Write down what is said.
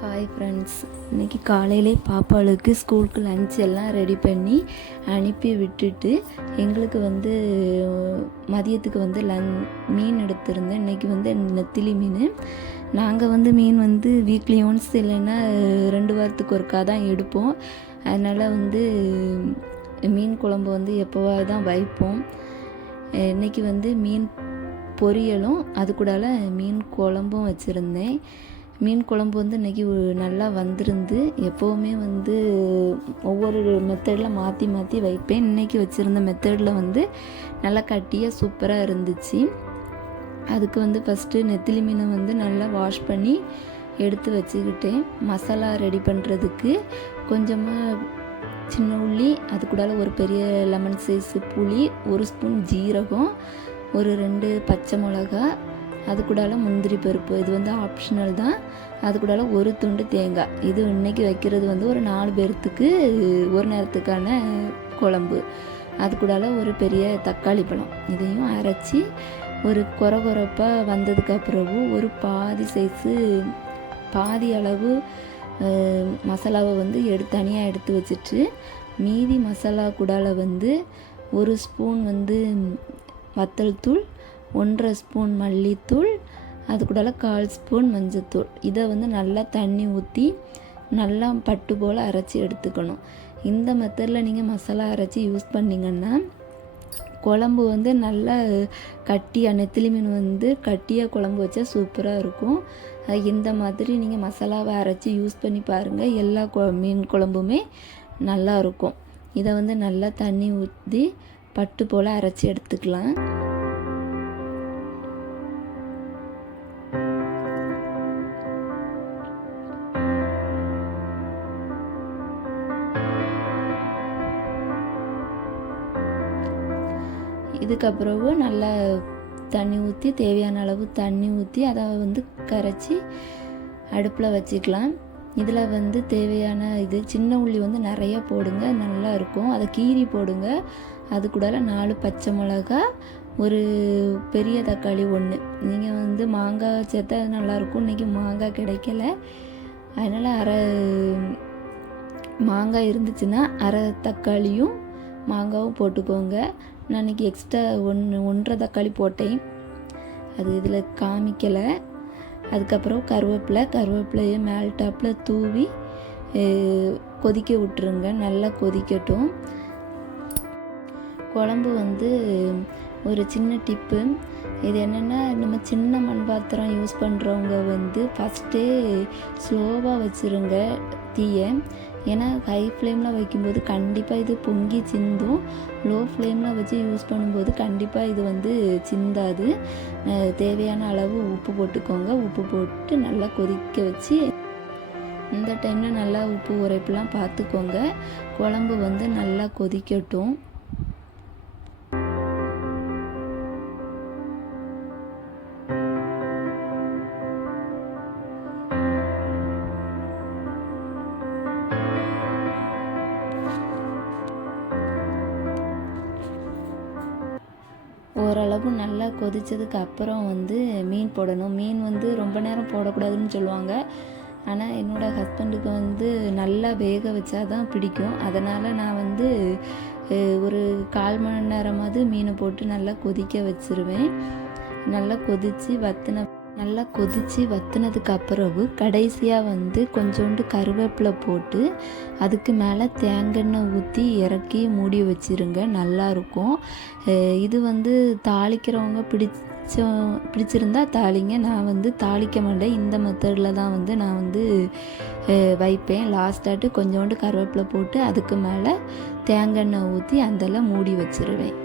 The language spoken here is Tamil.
ஹாய் ஃப்ரெண்ட்ஸ், இன்றைக்கி காலையிலே பாப்பாளுக்கு ஸ்கூலுக்கு லன்ச் எல்லாம் ரெடி பண்ணி அனுப்பி விட்டுட்டு எங்களுக்கு மதியத்துக்கு மீன் எடுத்திருந்தேன். இன்றைக்கி நெத்திலி மீன். நாங்கள் மீன் வீக்லி ஒன்ஸ் இல்லைன்னா 2 வாரத்துக்கு ஒருக்கா தான் எடுப்போம். அதனால் மீன் குழம்பு எப்போவாது தான் வைப்போம். இன்றைக்கி மீன் பொரியலும் அது கூட மீன் குழம்பும் வச்சுருந்தேன். மீன் குழம்பு இன்றைக்கி நல்லா வந்திருந்து. எப்போவுமே ஒவ்வொரு மெத்தடில் மாற்றி மாற்றி வைப்பேன். இன்றைக்கி வச்சுருந்த மெத்தடில் நல்லா கட்டியாக சூப்பராக இருந்துச்சு. அதுக்கு ஃபஸ்ட்டு நெத்திலி மீனை நல்லா வாஷ் பண்ணி எடுத்து வச்சுக்கிட்டேன். மசாலா ரெடி பண்ணுறதுக்கு கொஞ்சமாக சின்ன உள்ளி, அது கூட ஒரு பெரிய லெமன் சைஸு புளி, 1 ஸ்பூன் ஜீரகம், ஒரு 2 பச்சை மிளகா, அது கூட முந்திரி பருப்பு. இது ஆப்ஷனல் தான். அது கூட ஒரு துண்டு தேங்காய். இது இன்றைக்கி வைக்கிறது ஒரு 4 பேர்த்துக்கு ஒரு நேரத்துக்கான குழம்பு. அது கூட ஒரு பெரிய தக்காளி பழம். இதையும் அரைச்சி ஒரு கொரகொரப்பாக வந்ததுக்கப்புறம் ஒரு பாதி அளவு மசாலாவை தனியாக எடுத்து வச்சுட்டு, மீதி மசாலா கூட 1 ஸ்பூன் வத்தல் தூள், 1.5 ஸ்பூன் மல்லித்தூள், அது கூட 1/4 ஸ்பூன் மஞ்சத்தூள். இதை நல்லா தண்ணி ஊற்றி நல்லா பட்டு போல் அரைச்சி எடுத்துக்கணும். இந்த மெத்தடில் நீங்கள் மசாலா அரைச்சி யூஸ் பண்ணிங்கன்னா குழம்பு நல்லா கட்டியாக, நெத்திலி மீன் கட்டியாக குழம்பு வச்சா சூப்பராக இருக்கும். இந்த மாதிரி நீங்கள் மசாலாவை அரைச்சி யூஸ் பண்ணி பாருங்கள். எல்லா மீன் குழம்புமே நல்லா இருக்கும். இதை நல்லா தண்ணி ஊற்றி பட்டு போல் அரைச்சி எடுத்துக்கலாம். இதுக்கப்புறம் நல்லா தண்ணி ஊற்றி, தேவையான அளவு தண்ணி ஊற்றி அதை கரைச்சி அடுப்பில் வச்சுக்கலாம். இதில் தேவையான சின்ன உள்ளி நிறைய போடுங்க, நல்லா இருக்கும். அதை கீரி போடுங்க. அது கூட 4 பச்சை மிளகா, ஒரு பெரிய தக்காளி 1. நீங்கள் மாங்காய் சேர்த்தா நல்லாயிருக்கும். இன்றைக்கி மாங்காய் கிடைக்கல, அதனால் அரை மாங்காய் இருந்துச்சுன்னா அரை தக்காளியும் மாங்காவும் போட்டுக்கோங்க. நான் இன்றைக்கி எக்ஸ்ட்ரா 1.5 தக்காளி போட்டேன், அது இதில் காமிக்கலை. அதுக்கப்புறம் கருவேப்பிலையை மேல் டாப்பில் தூவி கொதிக்க விட்டுருங்க. நல்லா கொதிக்கட்டும். குழம்பு ஒரு சின்ன டிப்பு. இது என்னென்னா, நம்ம சின்ன மண் பாத்திரம் யூஸ் பண்ணுறவங்க ஃபஸ்ட்டே ஸ்லோவாக வச்சுருங்க தீயை. ஏன்னா ஹை ஃப்ளேமில் வைக்கும்போது கண்டிப்பாக இது பொங்கி சிந்தும். லோ ஃப்ளேமில் வச்சு யூஸ் பண்ணும்போது கண்டிப்பாக இது சிந்தாது. தேவையான அளவு உப்பு போட்டுக்கோங்க. உப்பு போட்டு நல்லா கொதிக்க வச்சு, இந்த டைமில் நல்லா உப்பு உரைப்பெல்லாம் பார்த்துக்கோங்க. குழம்பு நல்லா கொதிக்கட்டும். ஓரளவு நல்லா கொதித்ததுக்கு அப்புறம் மீன் போடணும். மீன் ரொம்ப நேரம் போடக்கூடாதுன்னு சொல்லுவாங்க. ஆனால் என்னோடய ஹஸ்பண்டுக்கு நல்லா வேக வச்சா தான் பிடிக்கும். அதனால் நான் ஒரு 1/4 மணி நேரமாவது மீனை போட்டு நல்லா கொதிக்க வச்சுருவேன். நல்லா கொதித்து வற்றினதுக்கு அப்புறவு கடைசியாக கொஞ்சோண்டு கருவேப்பிலை போட்டு அதுக்கு மேலே தேங்காய் ஊற்றி இறக்கி மூடி வச்சுருங்க. நல்லாயிருக்கும். இது தாளிக்கிறவங்க பிடிச்சிருந்தா தாளிங்க. நான் தாளிக்க மாட்டேன். இந்த மெத்தடில் தான் நான் வைப்பேன். லாஸ்ட்டாட்டு கொஞ்சோண்டு கருவேப்பிலை போட்டு அதுக்கு மேலே தேங்காய் ஊற்றி மூடி வச்சுருவேன்.